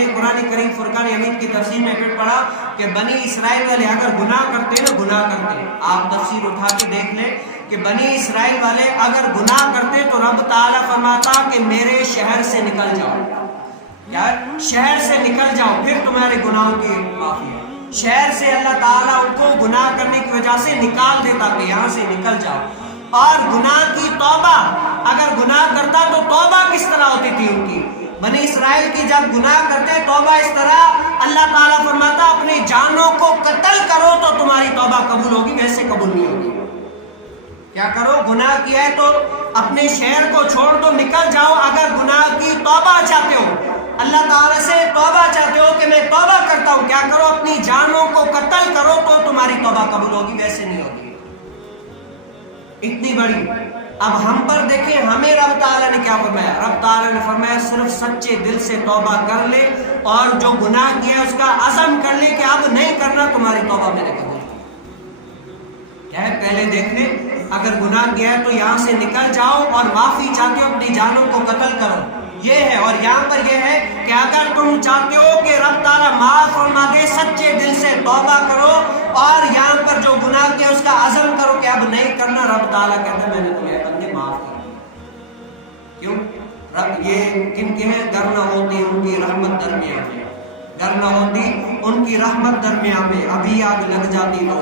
نے قرآن کریم فرقان حمید کی تفسیر میں پھر پڑھا کہ بنی اسرائیل والے اگر گناہ کرتے نا گناہ کرتے، آپ تفسیر اٹھا کے دیکھ لیں کہ بنی اسرائیل والے اگر گناہ کرتے تو رب تعالیٰ فرماتا کہ میرے شہر سے نکل جاؤ، یار شہر سے نکل جاؤ پھر تمہارے گناہوں کی معافی ہے۔ شہر سے اللہ تعالیٰ ان کو گناہ کرنے کی وجہ سے نکال دیتا کہ یہاں سے نکل جاؤ۔ اور گناہ کی توبہ، اگر گناہ کرتا تو توبہ کس طرح ہوتی تھی ان کی؟ بنی اسرائیل کی جب گناہ کرتے توبہ اس طرح، اللہ تعالیٰ فرماتا اپنی جانوں کو قتل کرو تو تمہاری توبہ قبول ہوگی، ویسے قبول نہیں ہوگی۔ کیا کرو؟ گناہ کیا ہے تو اپنے شہر کو چھوڑ دو، نکل جاؤ۔ اگر گناہ کی توبہ چاہتے ہو، اللہ تعالیٰ سے توبہ چاہتے ہو کہ میں توبہ کرتا ہوں، کیا کرو؟ اپنی جانوں کو قتل کرو تو تمہاری توبہ قبول ہوگی، ویسے نہیں ہوگی۔ اتنی بڑی اب ہم پر دیکھیں ہمیں رب تعالیٰ نے کیا فرمایا؟ رب تعالیٰ نے فرمایا صرف سچے دل سے توبہ کر لے اور جو گناہ کیا اس کا عزم کر لے کہ اب نہیں کرنا، تمہاری توبہ میں نے قبول کیا ہے؟ پہلے دیکھ لیں، اگر گناہ کیا ہے تو یہاں سے نکل جاؤ اور معافی چاہتے ہو اپنی جانوں کو قتل کرو، یہ ہے۔ اور یہاں پر یہ ہے کہ اگر تم چاہتے ہو کہ رب تعالیٰ معاف فرما دے، سچے دل سے توبہ کرو اور یہاں پر جو گناہ کیا اس کا عزم کرو کہ اب نہیں کرنا، رب تعالیٰ کہتا ہے میں نے تمہیں بندے معاف کیا۔ کیوں؟ رب یہ کن کے ہیں؟ گر نہ ہوتی ان کی رحمت درمیان میں، گر نہ ہوتی ان کی رحمت درمیان میں ابھی آگ لگ جاتی تو